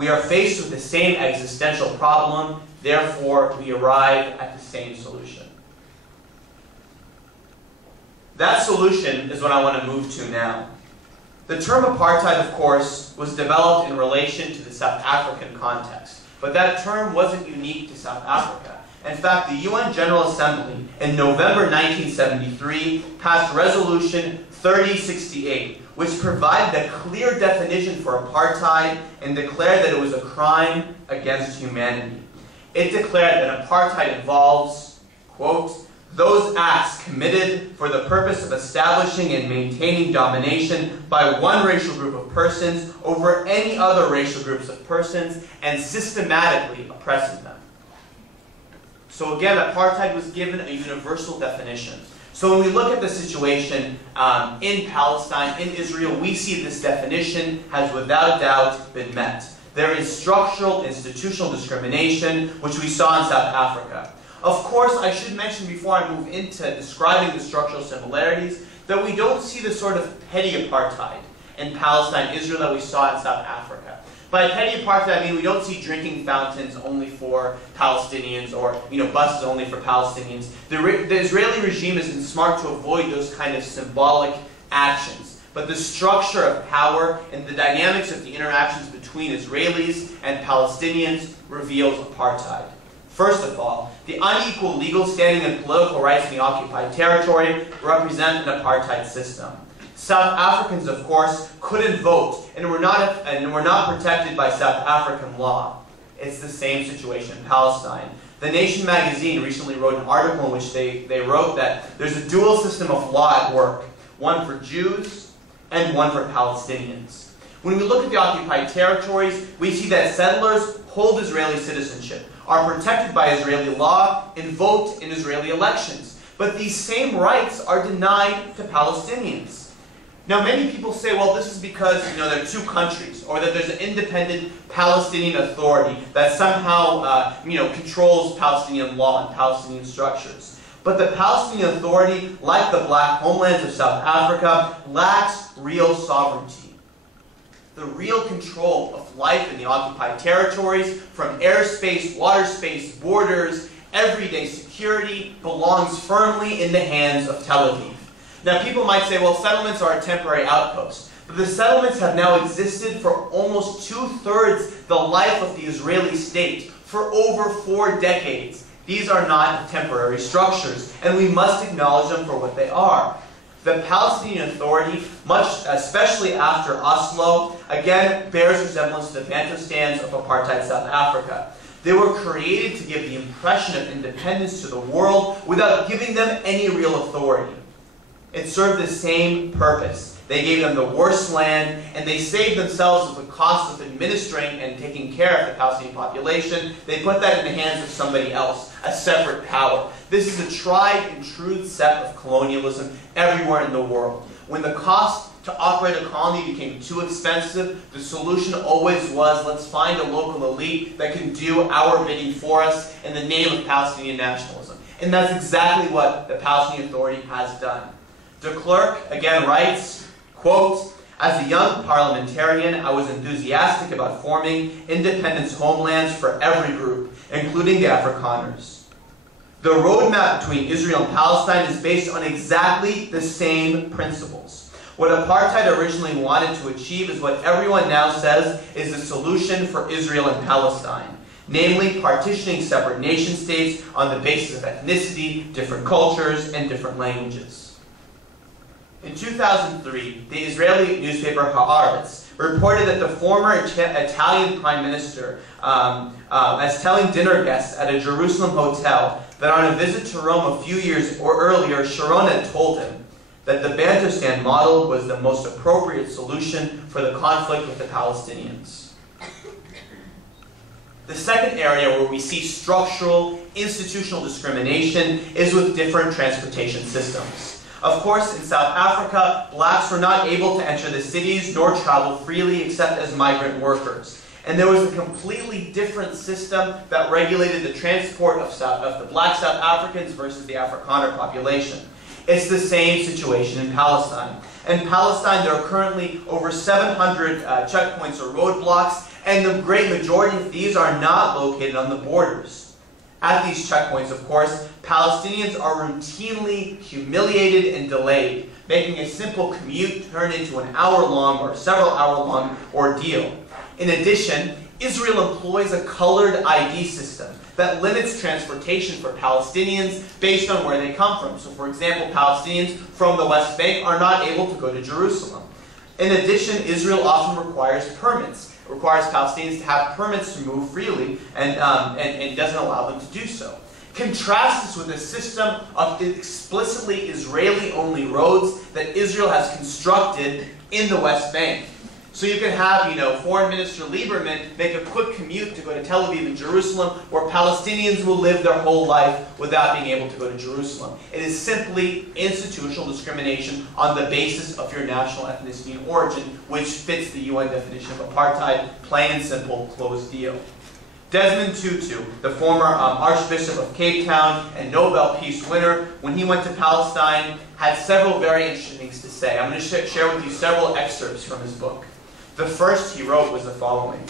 We are faced with the same existential problem, therefore we arrive at the same solution. That solution is what I want to move to now. The term apartheid, of course, was developed in relation to the South African context, but that term wasn't unique to South Africa. In fact, the UN General Assembly in November 1973 passed Resolution 3068, which provided a clear definition for apartheid and declared that it was a crime against humanity. It declared that apartheid involves, quote, those acts committed for the purpose of establishing and maintaining domination by one racial group of persons over any other racial groups of persons and systematically oppressing them. So again, apartheid was given a universal definition. So when we look at the situation in Palestine, in Israel, we see this definition has without doubt been met. There is structural, institutional discrimination, which we saw in South Africa. Of course, I should mention before I move into describing the structural similarities, that we don't see the sort of petty apartheid in Palestine, Israel that we saw in South Africa. By petty apartheid, I mean we don't see drinking fountains only for Palestinians or buses only for Palestinians. The Israeli regime has been smart to avoid those kind of symbolic actions. But the structure of power and the dynamics of the interactions between Israelis and Palestinians reveals apartheid. First of all, the unequal legal standing and political rights in the occupied territory represent an apartheid system. South Africans, of course, couldn't vote and were not protected by South African law. It's the same situation in Palestine. The Nation magazine recently wrote an article in which they wrote that there's a dual system of law at work, one for Jews and one for Palestinians. When we look at the occupied territories, we see that settlers hold Israeli citizenship, are protected by Israeli law, and vote in Israeli elections. But these same rights are denied to Palestinians. Now, many people say, well, this is because there are two countries, or that there's an independent Palestinian authority that somehow controls Palestinian law and Palestinian structures. But the Palestinian Authority, like the black homelands of South Africa, lacks real sovereignty. The real control of life in the occupied territories, from airspace, water space, borders, everyday security, belongs firmly in the hands of Tel Aviv. Now, people might say, well, settlements are a temporary outpost. But the settlements have now existed for almost two-thirds the life of the Israeli state, for over 4 decades. These are not temporary structures, and we must acknowledge them for what they are. The Palestinian Authority, especially after Oslo, again bears resemblance to the Bantustans of apartheid South Africa. They were created to give the impression of independence to the world without giving them any real authority. It served the same purpose. They gave them the worst land, and they saved themselves with the cost of administering and taking care of the Palestinian population. They put that in the hands of somebody else, a separate power. This is a tried and true set of colonialism everywhere in the world. When the cost to operate a colony became too expensive, the solution always was, let's find a local elite that can do our bidding for us in the name of Palestinian nationalism. And that's exactly what the Palestinian Authority has done. De Klerk again writes, quote, as a young parliamentarian, I was enthusiastic about forming independence homelands for every group, including the Afrikaners. The roadmap between Israel and Palestine is based on exactly the same principles. What apartheid originally wanted to achieve is what everyone now says is the solution for Israel and Palestine, namely partitioning separate nation states on the basis of ethnicity, different cultures, and different languages. In 2003, the Israeli newspaper Haaretz reported that the former Italian Prime Minister, as telling dinner guests at a Jerusalem hotel that on a visit to Rome a few years earlier, Sharon had told him that the Bantustan model was the most appropriate solution for the conflict with the Palestinians. The second area where we see structural, institutional discrimination is with different transportation systems. Of course, in South Africa, blacks were not able to enter the cities nor travel freely except as migrant workers. And there was a completely different system that regulated the transport of the black South Africans versus the Afrikaner population. It's the same situation in Palestine. In Palestine, there are currently over 700 checkpoints or roadblocks, And the great majority of these are not located on the borders. At these checkpoints, of course, Palestinians are routinely humiliated and delayed, making a simple commute turn into an hour-long or several-hour-long ordeal. In addition, Israel employs a colored ID system that limits transportation for Palestinians based on where they come from. So, for example, Palestinians from the West Bank are not able to go to Jerusalem. In addition, Israel often requires permits. It requires Palestinians to have permits to move freely and doesn't allow them to do so. Contrast this with a system of explicitly Israeli-only roads that Israel has constructed in the West Bank. So you can have, Foreign Minister Lieberman make a quick commute to go to Tel Aviv and Jerusalem, where Palestinians will live their whole life without being able to go to Jerusalem. It is simply institutional discrimination on the basis of your national ethnicity and origin, which fits the UN definition of apartheid, plain and simple, closed deal. Desmond Tutu, the former Archbishop of Cape Town and Nobel Peace winner, when he went to Palestine, had several very interesting things to say. I'm going to share with you several excerpts from his book. The first he wrote was the following: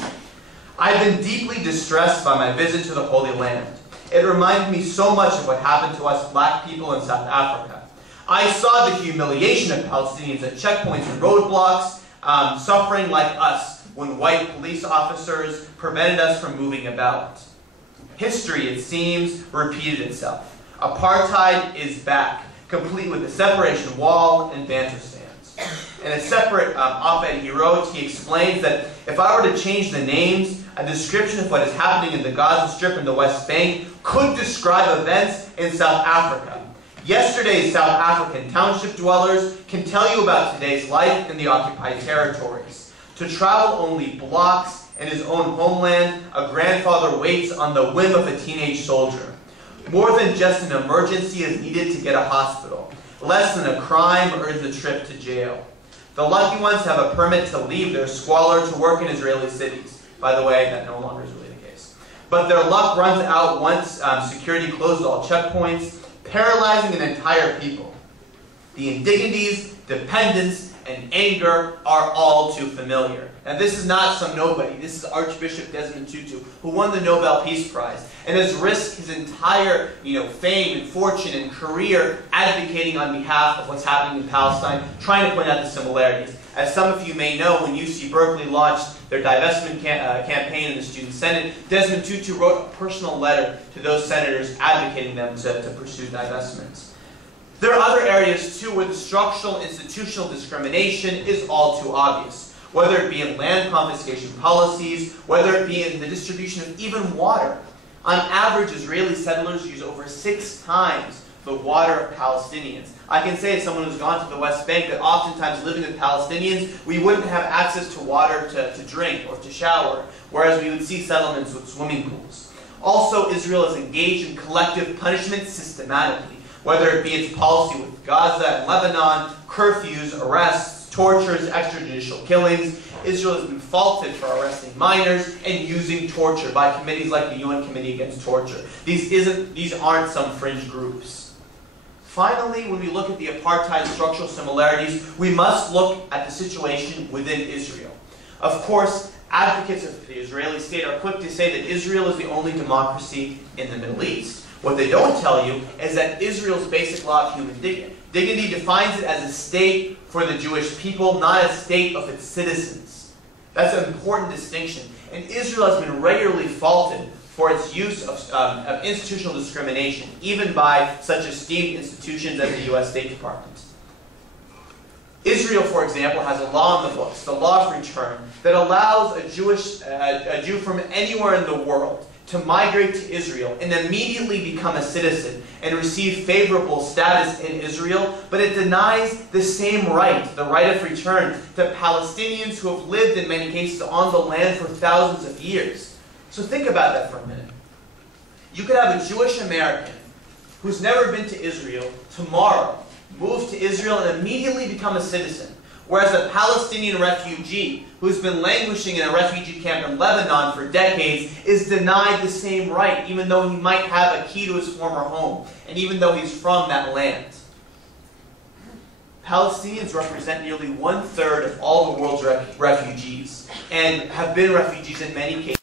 "I've been deeply distressed by my visit to the Holy Land. It reminded me so much of what happened to us black people in South Africa. I saw the humiliation of Palestinians at checkpoints and roadblocks, suffering like us when white police officers prevented us from moving about. History, it seems, repeated itself. Apartheid is back, complete with a separation wall and banter stands." In a separate op-ed he wrote, he explains that if I were to change the names, a description of what is happening in the Gaza Strip and the West Bank could describe events in South Africa. Yesterday's South African township dwellers can tell you about today's life in the occupied territories. To travel only blocks in his own homeland, a grandfather waits on the whim of a teenage soldier. More than just an emergency is needed to get a hospital. Less than a crime earns a trip to jail. The lucky ones have a permit to leave their squalor to work in Israeli cities. By the way, that no longer is really the case. But their luck runs out once security closes all checkpoints, paralyzing an entire people. The indignities, dependence, and anger are all too familiar. And this is not some nobody. This is Archbishop Desmond Tutu, who won the Nobel Peace Prize and has risked his entire fame and fortune and career advocating on behalf of what's happening in Palestine, trying to point out the similarities. As some of you may know, when UC Berkeley launched their divestment campaign in the Student Senate, Desmond Tutu wrote a personal letter to those senators advocating them to pursue divestments. There are other areas, too, where the structural institutional discrimination is all too obvious. Whether it be in land confiscation policies, whether it be in the distribution of even water. On average, Israeli settlers use over 6 times the water of Palestinians. I can say as someone who's gone to the West Bank that oftentimes living with Palestinians, we wouldn't have access to water to drink or to shower, whereas we would see settlements with swimming pools. Also, Israel is engaged in collective punishment systematically, whether it be its policy with Gaza and Lebanon, curfews, arrests, tortures, extrajudicial killings. Israel has been faulted for arresting minors and using torture by committees like the UN Committee Against Torture. These aren't some fringe groups. Finally, when we look at the apartheid structural similarities, we must look at the situation within Israel. Of course, advocates of the Israeli state are quick to say that Israel is the only democracy in the Middle East. What they don't tell you is that Israel's basic law of human dignity defines it as a state for the Jewish people, not a state of its citizens. That's an important distinction. And Israel has been regularly faulted for its use of institutional discrimination, even by such esteemed institutions as the U.S. State Department. Israel, for example, has a law in the books, the law of return, that allows a Jew from anywhere in the world to migrate to Israel and immediately become a citizen and receive favorable status in Israel, but it denies the same right, the right of return, to Palestinians who have lived in many cases on the land for thousands of years. So think about that for a minute. You could have a Jewish American who's never been to Israel tomorrow move to Israel and immediately become a citizen, whereas a Palestinian refugee who's been languishing in a refugee camp in Lebanon for decades is denied the same right, even though he might have a key to his former home, and even though he's from that land. Palestinians represent nearly 1/3 of all the world's refugees, and have been refugees in many cases.